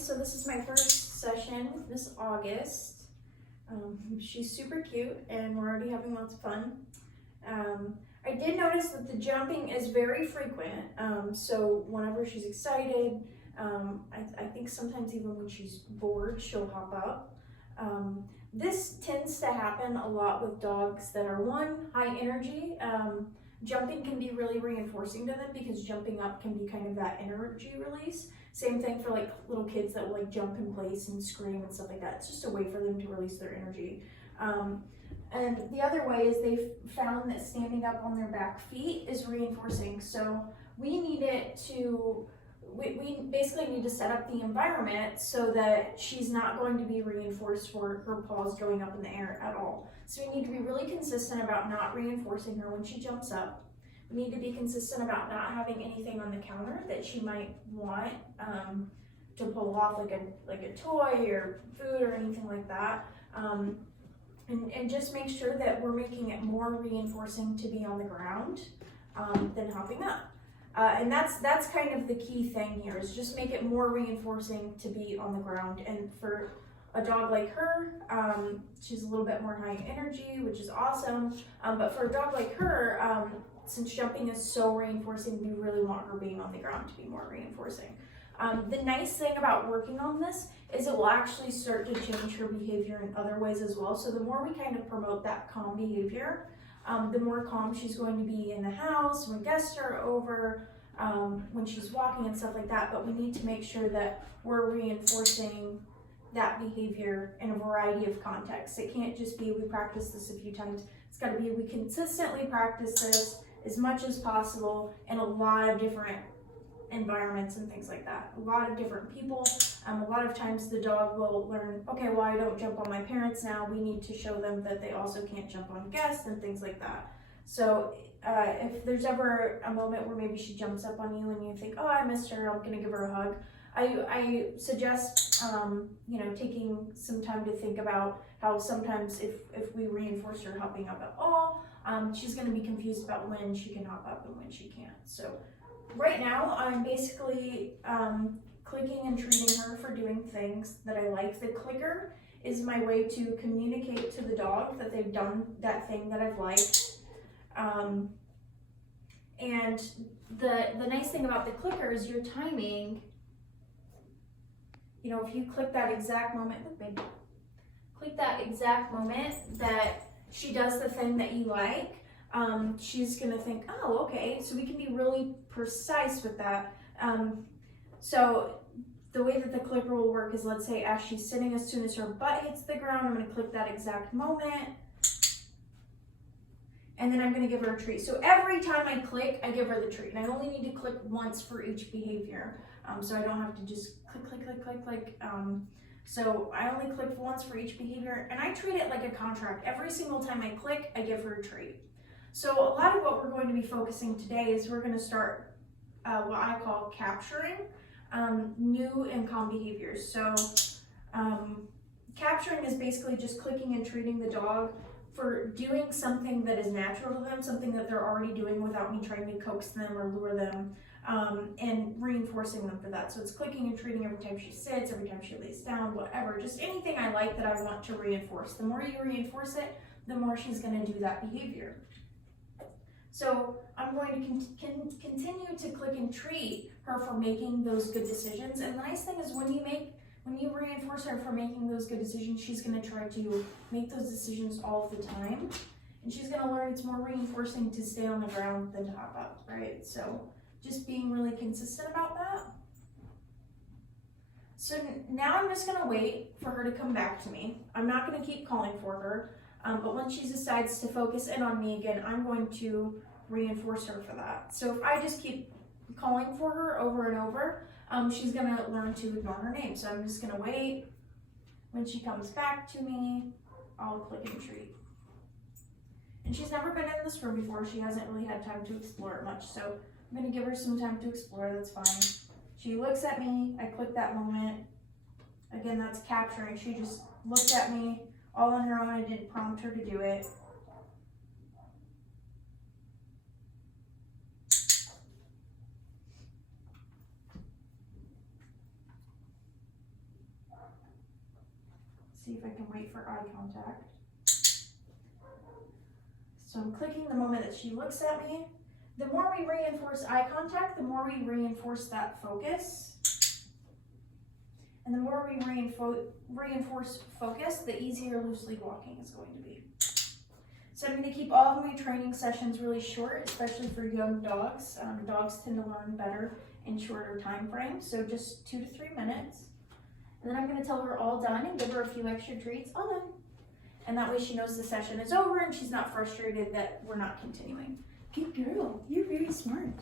So this is my first session with Miss August. She's super cute and we're already having lots of fun. I did notice that the jumping is very frequent. So whenever she's excited, I think sometimes even when she's bored, she'll hop up. This tends to happen a lot with dogs that are high energy. Jumping can be really reinforcing to them because jumping up can be kind of that energy release. Same thing for like little kids that will like jump in place and scream and stuff like that. It's just a way for them to release their energy. And the other way is they've found that standing up on their back feet is reinforcing. So we basically need to set up the environment so that she's not going to be reinforced for her paws going up in the air at all. So we need to be really consistent about not reinforcing her when she jumps up. We need to be consistent about not having anything on the counter that she might want to pull off, like a toy or food or anything like that. And just make sure that we're making it more reinforcing to be on the ground than hopping up. And that's kind of the key thing here, is just make it more reinforcing to be on the ground. And for a dog like her, she's a little bit more high energy, which is awesome. But for a dog like her, since jumping is so reinforcing, we really want her being on the ground to be more reinforcing. The nice thing about working on this is it will actually start to change her behavior in other ways as well. So the more we kind of promote that calm behavior, the more calm she's going to be in the house, when guests are over, when she's walking and stuff like that. But we need to make sure that we're reinforcing that behavior in a variety of contexts. It can't just be we practice this a few times. It's got to be we consistently practice this as much as possible in a lot of different environments and things like that. A lot of different people. A lot of times the dog will learn, okay, well, I don't jump on my parents now. We need to show them that they also can't jump on guests and things like that. So if there's ever a moment where maybe she jumps up on you and you think, oh, I missed her, I'm gonna give her a hug, I suggest taking some time to think about how sometimes if we reinforce her hopping up at all, she's going to be confused about when she can hop up and when she can't. So right now I'm basically clicking and treating her for doing things that I like. The clicker is my way to communicate to the dog that they've done that thing that I've liked. And the nice thing about the clicker is your timing. If you click that exact moment, click that exact moment that she does the thing that you like, she's gonna think, oh, okay, so we can be really precise with that. So the way that the clicker will work is, let's say as she's sitting, as soon as her butt hits the ground, I'm gonna click that exact moment, and then I'm gonna give her a treat. So every time I click, I give her the treat, and I only need to click once for each behavior. So I don't have to just click. So I only click once for each behavior, and I treat it like a contract. Every single time I click, I give her a treat. So a lot of what we're going to be focusing today is we're going to start what I call capturing new and calm behaviors. So capturing is basically just clicking and treating the dog for doing something that is natural to them, something that they're already doing without me trying to coax them or lure them. And reinforcing them for that. So it's clicking and treating every time she sits, every time she lays down, whatever, just anything I like that I want to reinforce. The more you reinforce it, the more she's going to do that behavior. So I'm going to continue to click and treat her for making those good decisions. And the nice thing is when you reinforce her for making those good decisions, she's going to try to make those decisions all of the time. And she's going to learn it's more reinforcing to stay on the ground than to hop up, right? So just being really consistent about that. So now I'm just gonna wait for her to come back to me. I'm not gonna keep calling for her, but when she decides to focus in on me again, I'm going to reinforce her for that. So if I just keep calling for her over and over, she's gonna learn to ignore her name. So I'm just gonna wait. When she comes back to me, I'll click and treat. And she's never been in this room before. She hasn't really had time to explore it much. So I'm going to give her some time to explore, that's fine. She looks at me, I click that moment. Again, that's capturing. She just looked at me all on her own. I didn't prompt her to do it. see if I can wait for eye contact. So I'm clicking the moment that she looks at me. The more we reinforce eye contact, the more we reinforce that focus. And the more we reinforce focus, the easier loose lead walking is going to be. So I'm going to keep all of my training sessions really short, especially for young dogs. Dogs tend to learn better in shorter time frames, so just 2 to 3 minutes. And then I'm going to tell her all done and give her a few extra treats, all done. And that way she knows the session is over and she's not frustrated that we're not continuing. Good girl, you're very smart.